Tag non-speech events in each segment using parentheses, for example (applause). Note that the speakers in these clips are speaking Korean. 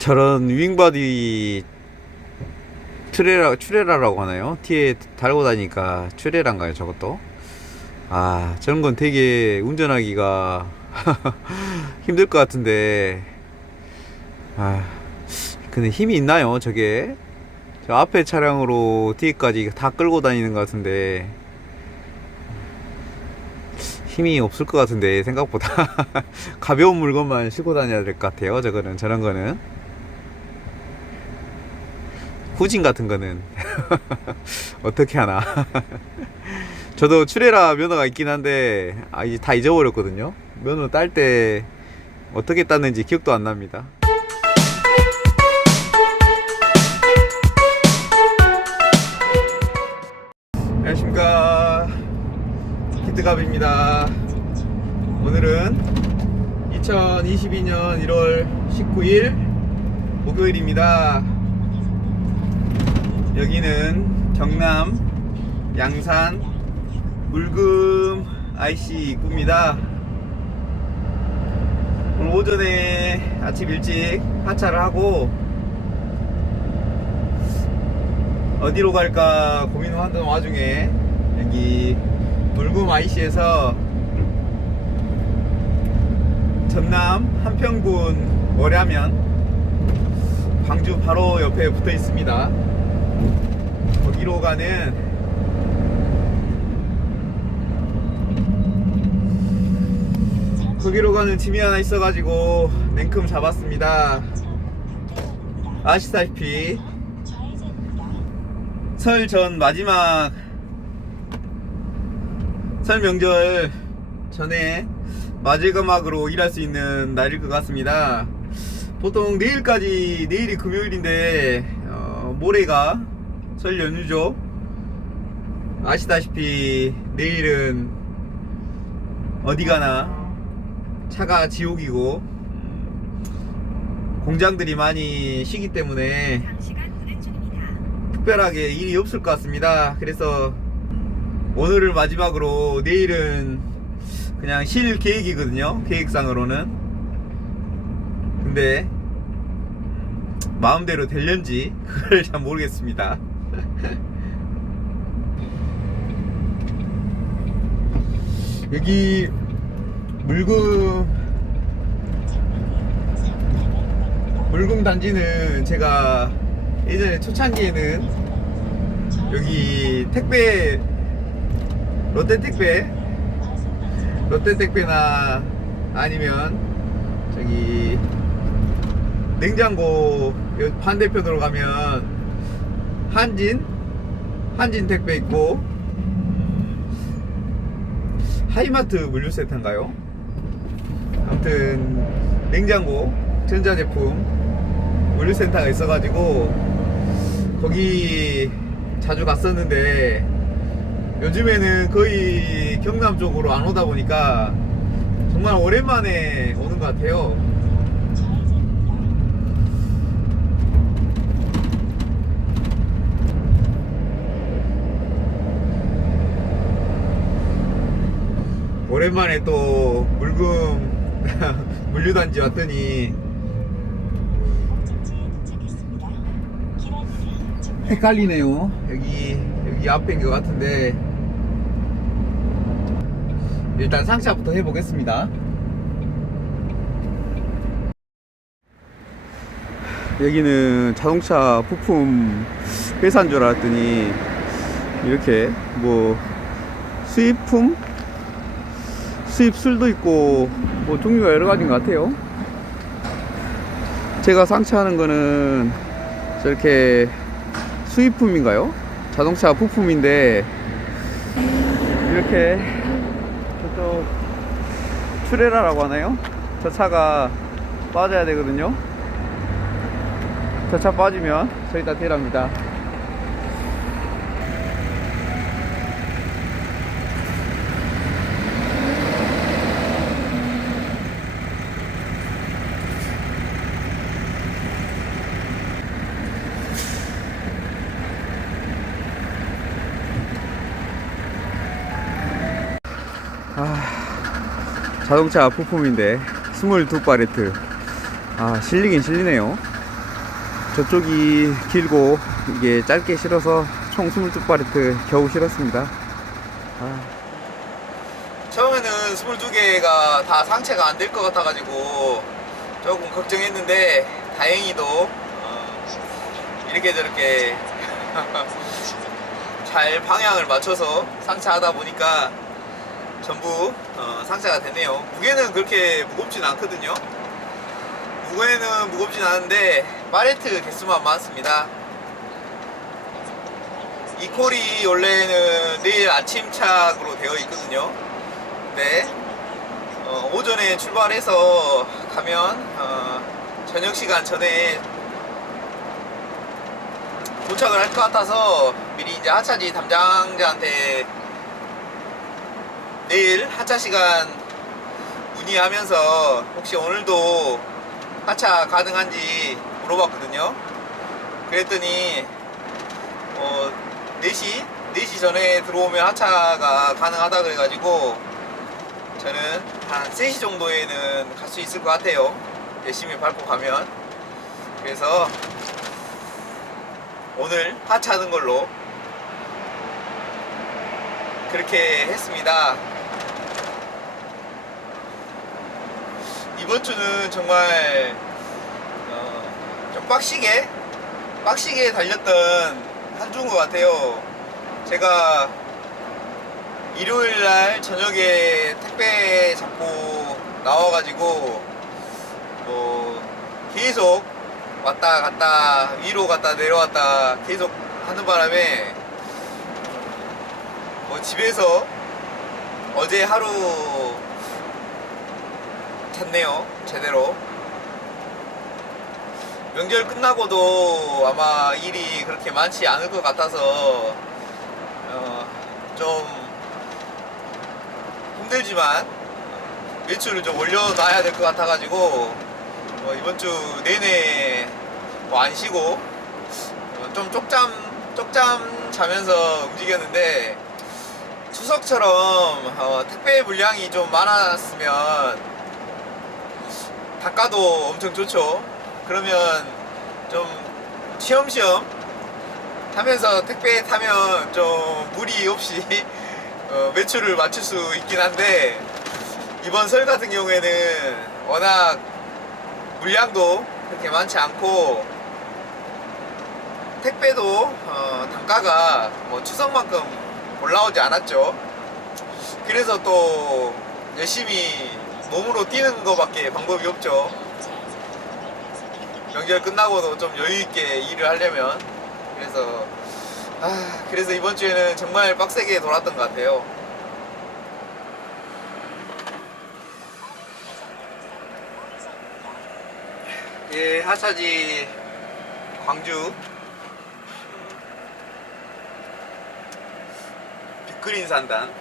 저런 윙바디 트레라 트레라라고 하나요? 뒤에 달고 다니까 트레라인가요, 저것도? 아, 저런 건 되게 운전하기가 (laughs) 힘들 것 같은데. 아, 근데 힘이 있나요, 저게? 저 앞에 차량으로 뒤에까지 다 끌고 다니는 것 같은데. 힘이 없을 것 같은데, 생각보다. (laughs) 가벼운 물건만 싣고 다녀야 될 것 같아요, 저거는, 저런 거는. 후진 같은 거는 (laughs) 어떻게 하나? (laughs) 저도 추레라 면허가 있긴 한데 아 이제 다 잊어버렸거든요. 면허 딸 때 어떻게 땄는지 기억도 안 납니다. 안녕하십니까. 히트갑입니다. 오늘은 2022년 1월 19일 목요일입니다 여기는 경남 양산 물금 IC 입구입니다. 오늘 오전에 아침 일찍 하차를 하고 어디로 갈까 고민하던 와중에 여기 물금 IC에서 전남 한평군 월야면 광주 바로 옆에 붙어 있습니다. 거기로 가는 거기로 가는 짐이 하나 있어가지고 냉큼 잡았습니다. 아시다시피 설 전 마지막 설 명절 전에 마지막으로 일할 수 있는 날일 것 같습니다. 보통 내일까지 내일이 금요일인데 어, 모레가 설 연휴죠. 아시다시피 내일은 어디 가나 차가 지옥이고 음, 공장들이 많이 쉬기 때문에 특별하게 일이 없을 것 같습니다. 그래서 오늘을 마지막으로 내일은 그냥 쉴 계획이거든요. 계획상으로는. 근데 마음대로 될련지 그걸 (laughs) 잘 모르겠습니다. (laughs) 여기 물금 물금 단지는 제가 예전에 초창기에는 여기 택배 롯데 택배 롯데 택배나 아니면 저기 냉장고 요 반대편으로 가면 한진 한진 택배 있고 하이마트 물류센터인가요? 아무튼 냉장고 전자제품 물류센터가 있어가지고 거기 자주 갔었는데 요즘에는 거의 경남 쪽으로 안 오다 보니까 정말 오랜만에 오는 것 같아요. 오랜만에 또 물금 (laughs) 물류단지 왔더니 헷갈리네요. 여기 여기 앞인 것 같은데 일단 상차부터 해보겠습니다. 여기는 자동차 부품 회사인 줄 알았더니 이렇게 뭐 수입품 수입 술도 있고 뭐 종류가 여러 가지인 것 같아요. 제가 상차하는 거는 저렇게 수입품인가요? 자동차 부품인데 이렇게 저쪽 트레라라고 하나요? 저 차가 빠져야 되거든요. 저 차 빠지면 저희 다 대랍니다. 자동차 부품인데 22팔레트 아 실리긴 실리네요 저쪽이 길고 이게 짧게 실어서 총 22바레트 겨우 실었습니다. 아. 처음에는 22개가 다 상체가 안 될 것 같아 가지고 조금 걱정했는데 다행히도 어, 이렇게 저렇게 (laughs) 잘 방향을 맞춰서 상차하다 보니까 전부 어, 상차가 되네요. 무게는 그렇게 무겁진 않거든요. 무게는 무겁진 않은데 파레트 개수만 많습니다. 이 콜이 원래는 내일 아침착으로 되어 있거든요. 근데 어, 오전에 출발해서 가면 어, 저녁 시간 전에 도착을 할 것 같아서 미리 이제 하차지 담당자한테 내일 하차 시간 문의하면서 혹시 오늘도 하차 가능한지 물어봤거든요. 그랬더니 어 4시 4시 전에 들어오면 하차가 가능하다 그래가지고 저는 한 3시 정도에는 갈 수 있을 것 같아요. 열심히 밟고 가면 그래서 오늘 하차하는 걸로 그렇게 했습니다. 이번 주는 정말 어, 좀 빡시게 빡시게 달렸던 한 주인 것 같아요. 제가 일요일 날 저녁에 택배 잡고 나와가지고 뭐 계속 왔다 갔다 위로 갔다 내려왔다 계속 하는 바람에 뭐 집에서 어제 하루 잤네요. 제대로. 명절 끝나고도 아마 일이 그렇게 많지 않을 것 같아서 어, 좀 힘들지만 매출을 좀 올려놔야 될 것 같아가지고 어, 이번 주 내내 뭐 안 쉬고 어, 좀 쪽잠 쪽잠 자면서 움직였는데 추석처럼 어, 택배 물량이 좀 많았으면 단가도 엄청 좋죠. 그러면 좀 시험시험 타면서 택배 타면 좀 무리 없이 (laughs) 어, 매출을 맞출 수 있긴 한데 이번 설 같은 경우에는 워낙 물량도 그렇게 많지 않고 택배도 어, 단가가 뭐 추석만큼 올라오지 않았죠. 그래서 또 열심히 몸으로 뛰는 것밖에 방법이 없죠. 명절 끝나고도 좀 여유 있게 일을 하려면 그래서 아 그래서 이번 주에는 정말 빡세게 돌았던 것 같아요. 예, 하차지 광주 빅그린 산단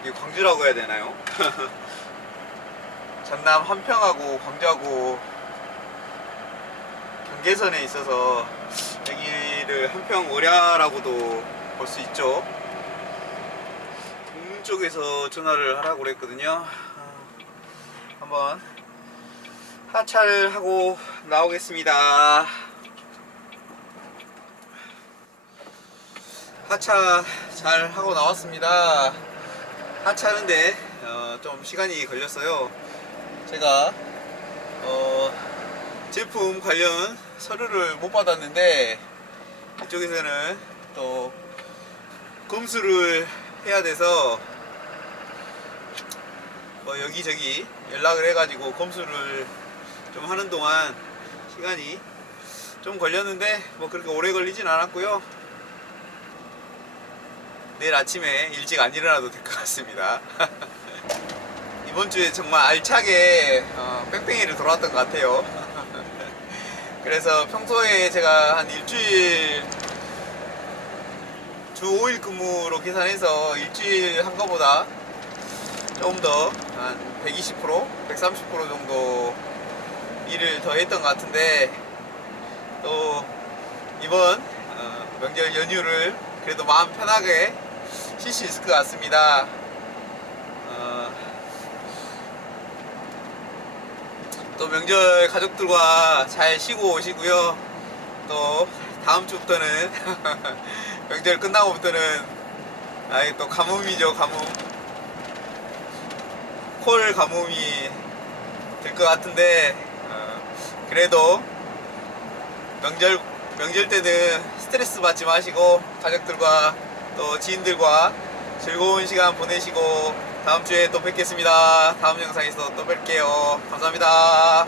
이게 광주라고 해야 되나요? (laughs) 전남 한평하고 광주하고 경계선에 있어서 여기를 한평 월야라고도 볼 수 있죠. 동문 쪽에서 전화를 하라고 그랬거든요. 아, 한번 하차를 하고 나오겠습니다. 하차 잘 하고 나왔습니다. 하차하는데 어, 좀 시간이 걸렸어요. 제가 어, 제품 관련 서류를 못 받았는데 이쪽에서는 또 검수를 해야 돼서 뭐 여기저기 연락을 해가지고 검수를 좀 하는 동안 시간이 좀 걸렸는데 뭐 그렇게 오래 걸리진 않았고요. 내일 아침에 일찍 안 일어나도 될 것 같습니다. (laughs) 이번 주에 정말 알차게 어, 뺑뺑이를 돌았던 것 같아요. (laughs) 그래서 평소에 제가 한 일주일 주 5일 근무로 계산해서 일주일 한 거보다 조금 더 한 120%, 130% 정도 일을 더 했던 것 같은데 또 이번 어, 명절 연휴를 그래도 마음 편하게 쉴 수 있을 것 같습니다. 또 명절 가족들과 잘 쉬고 오시고요. 또 다음 주부터는 (laughs) 명절 끝나고부터는 아예 또 가뭄이죠 가뭄 콜 가뭄이 들 것 같은데 어, 그래도 명절 명절 때는 스트레스 받지 마시고 가족들과 또 지인들과 즐거운 시간 보내시고 다음 주에 또 뵙겠습니다. 다음 영상에서 또 뵐게요. 감사합니다.